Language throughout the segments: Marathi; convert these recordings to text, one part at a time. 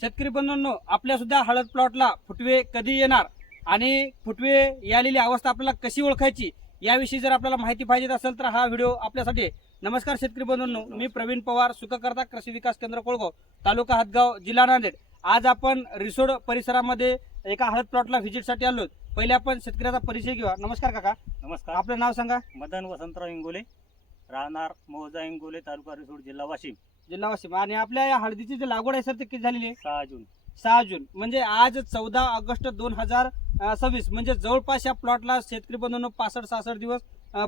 शेतकरी बंधूंनो, आपल्या सुद्धा हळद प्लॉटला फुटवे कधी येणार आणि फुटवे यालेली अवस्था आपल्याला कशी ओळखायची याविषयी जर आपल्याला माहिती पाहिजे असेल तर हा व्हिडिओ आपल्यासाठी आहे. नमस्कार शेतकरी बंधूंनो, मी प्रवीण पवार, सुखकर्ता कृषी विकास केंद्र कोळगाव, तालुका हदगाव, जिल्हा नांदेड. आज आपण रिसोड परिसरामध्ये एका हळद प्लॉटला व्हिजिटसाठी आलो. पहिले आपण शेतकऱ्याचा परिचय घेऊया. नमस्कार काका. नमस्कार. आपलं नाव सांगा. मदन वसंतराव इंगोले, राहणार मौजा इंगोले, तालुका रिसोड, जिल्हा वाशिम. जिल्हा वाशिम. आणि आपल्या या हळदीची जी लागवड आहे सर, ते किती झालेली आहे? 6 जून. 6 जून म्हणजे आज 14 ऑगस्ट 2026 म्हणजे जवळपास या प्लॉटला शेतकरी बंधूंनो 65-66 दिवस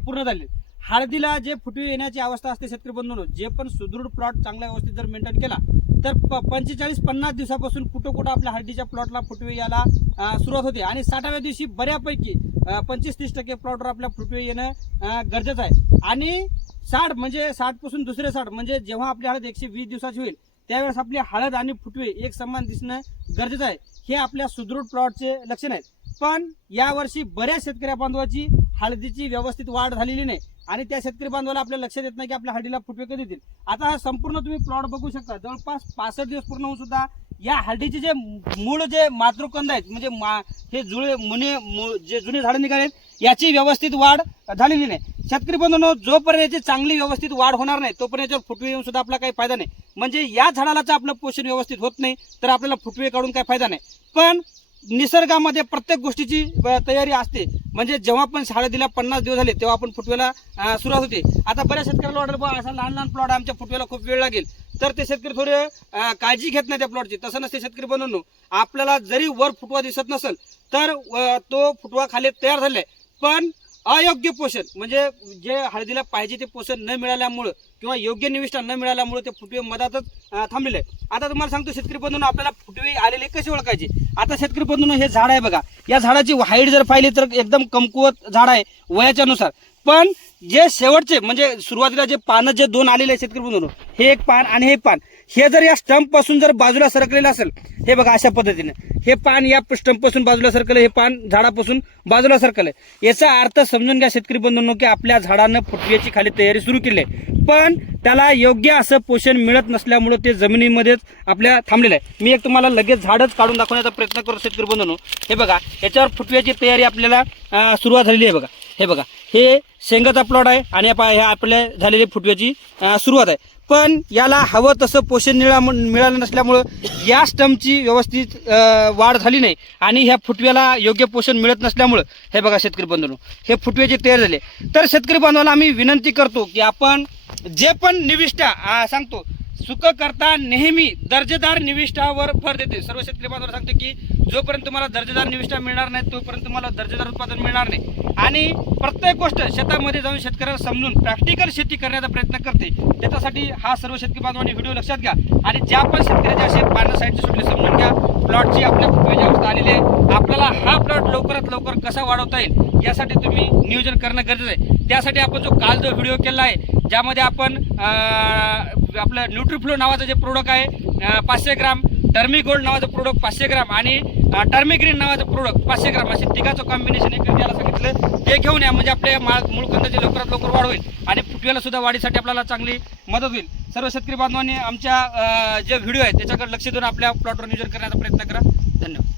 पूर्ण झाले. हळदीला जे फुटवे येण्याची अवस्था असते शेतकरी बंधूंनो, जे पण सुदृढ प्लॉट चांगल्या व्यवस्थित जर मेंटेन केला तर 45-50 दिवसापासून कुठं आपल्या हळदीच्या प्लॉटला फुटवे यायला सुरुवात होते. आणि 60व्या दिवशी बऱ्यापैकी 25-30% प्लॉटवर आपल्या फुटवे येणं गरजेचं आहे. आणि 60 म्हणजे 60 पासून दुसरे 60 म्हणजे जेव्हा आपली हळद 120 दिवसाची होईल त्यावेळेस आपली हळद आणि फुटवे एक समान दिसणं गरजेचं आहे. हे आपल्या सुदृढ प्लॉटचे लक्षण आहेत. पण यावर्षी बऱ्याच शेतकरी बांधवाची हळदीची व्यवस्थित वाढ झालेली नाही आणि त्या शेतकरी बांधवाला आपल्या लक्षात येत नाही की आपल्या हळदीला फुटवे कधी येतील. आता हा संपूर्ण तुम्ही प्लॉट बघू शकता. जवळपास 65 दिवस पूर्ण होऊन सुद्धा या हळदीचे जे मूळ जे मातृकंद आहेत म्हणजे हे जुळे मुने जे जुने झाडं निघालेत याची व्यवस्थित वाढ झालेली नाही. शेतकरी बंधूंनो, जोपर्यंत याची चांगली व्यवस्थित वाढ होणार नाही तोपर्यंत याच्यावर फुटवे येऊन सुद्धा आपला काही फायदा नाही. म्हणजे या झाडालाच आपलं पोषण व्यवस्थित होत नाही तर आपल्याला फुटवे काढून काही फायदा नाही. पण निसर्गामध्ये प्रत्येक गोष्टीची तयारी असते. म्हणजे जेव्हा पण हळदीला 50 दिवस झाले तेव्हा आपण फुटव्याला सुरुवात होते. आता बऱ्याच शेतकऱ्याला वाटलं बा असा लहान प्लॉट आमच्या फुटव्याला खूप वेळ लागेल तर ते शेतकरी थोडे काळजी घेत नाही त्या प्लॉटची. तसं नसते शेतकरी बंधूंनो. आपल्याला जरी वर फुटवा दिसत नसेल तर तो फुटवा खाली तयार झालाय, पण अयोग्य पोषण म्हणजे जे हळदीला पाहिजे ते पोषण न मिळाल्यामुळं किंवा योग्य निविष्ठा न मिळाल्यामुळे ते फुटवे मधातच थांबलेले आहे. आता तुम्हाला सांगतो शेतकरी बंधूंनो, आपल्याला फुटवे आलेले कसे ओळखायचे. आता शेतकरी बंधूंनो, हे झाड आहे बघा. या झाडाची हाईट जर पाहिली तर एकदम कमकुवत झाड आहे वयाच्या नुसार. पण जे शेवटचे म्हणजे सुरुवातीला जे पानं जे 2 आलेले आहे शेतकरी बंधूंनो, हे एक पान आणि हे पान, हे जर या स्टंप पासून जर बाजूला सरकलेलं असेल, हे बघा अशा पद्धतीने हे पान या स्टंप पासून बाजूला सरकले, हे पान झाडापासून बाजूला सरकले. याचा अर्थ समजून घ्या शेतकरी बंधूंनो की आपल्या झाडानं फुटव्याची खाली तयारी सुरू केली आहे, पण त्याला योग्य असं पोषण मिळत नसल्यामुळे ते जमिनीमध्येच आपल्या थांबलेलं आहे. मी एक तुम्हाला लगेच झाडच काढून दाखवण्याचा प्रयत्न करतो शेतकरी बंधूंनो. हे बघा, याच्यावर फुटव्याची तयारी आपल्याला सुरुवात झालेली आहे. बघा हे बघा, हे शेंगाचा प्लॉट आहे आणि आपल्या झालेली फुटव्याची सुरुवात आहे. पण याला हवं तसं पोषण मिळालं नसल्यामुळं या स्टंपची व्यवस्थित वाढ झाली नाही आणि ह्या फुटव्याला योग्य पोषण मिळत नसल्यामुळं हे बघा शेतकरी बंधूंनो, हे फुटव्याचे तयार झाले. तर शेतकरी बांधवांना आम्ही विनंती करतो की आपण जे पण निविष्ठा सांगतो, सुख करता नेहमी दर्जेदार निविष्ठावर भर देते. सर्व शेतकरी बांधवांना सांगतो की जोपर्यंत तुम्हाला दर्जेदार निविष्ठा मिळणार नाही तोपर्यंत तुम्हाला दर्जेदार उत्पादन मिळणार नाही. आणि प्रत्येक गोष्ट शेतामध्ये जाऊन शेतकऱ्याला समजून प्रॅक्टिकल शेती करण्याचा प्रयत्न करते. त्याच्यासाठी हा सर्व शेतकरी बांधवांनी व्हिडिओ लक्षात घ्या. आणि ज्या पण शेतकऱ्याचे असे पानं साईडचे सुटले समजून घ्या, प्लॉटची आपल्या फुटव्याची अवस्था आलेली आहे. आपल्याला हा प्लॉट लवकरात लवकर कसा वाढवता येईल यासाठी तुम्ही नियोजन करणं गरजेचं आहे. त्यासाठी आपण काल जो व्हिडिओ केला आहे ज्यामध्ये आपण आपलं न्यूट्रीफ्लो नावाचं जे प्रोडक्ट आहे 500 ग्राम, टर्मी गोल्ड नावाचं प्रोडक्ट 500 ग्राम आणि टर्मी ग्रीन नावाचं प्रोडक्ट 500 ग्राम असे तिघाचं कॉम्बिनेशन एक द्यायला सांगितलं. ते घेऊन या म्हणजे आपल्या मूळकंदाची लवकरात लवकर वाढ होईल आणि फुटव्याला सुद्धा वाढीसाठी आपल्याला चांगली मदत होईल. सर्व शेतकरी बांधवांनी आमच्या जे व्हिडिओ आहे त्याच्याकडे लक्ष देऊन आपल्या प्लॉटवर नियोजन करण्याचा प्रयत्न करा. धन्यवाद.